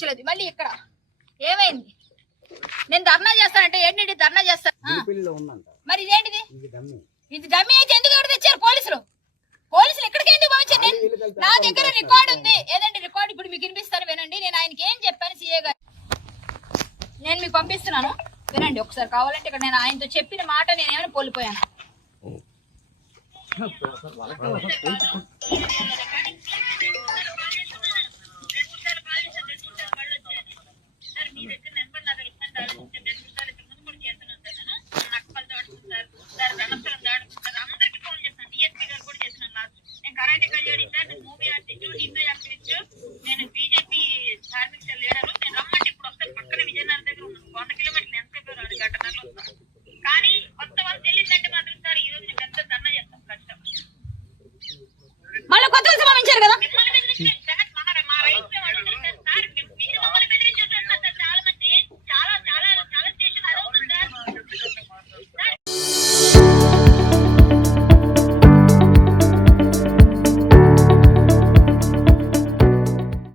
పంపించలేదు. మళ్ళీ ఇక్కడ ఏమైంది? నేను ధర్నా చేస్తానంటే ఏంటి ధర్నా చేస్తాను? మరి ఇదేంటిది? ఇది డమ్మీ అయితే ఎందుకు ఎవరు తెచ్చారు? పోలీసులు ఎక్కడికి ఎందుకు పంపించారు? నా దగ్గర రికార్డు ఉంది. ఏదంటే రికార్డు ఇప్పుడు మీకు వినిపిస్తాను, వినండి. నేను ఆయనకి ఏం చెప్పాను సీఏ గారు, నేను మీకు పంపిస్తున్నాను వినండి ఒకసారి. కావాలంటే ఇక్కడ నేను ఆయనతో చెప్పిన మాట నేను ఏమైనా కోల్పోయాను.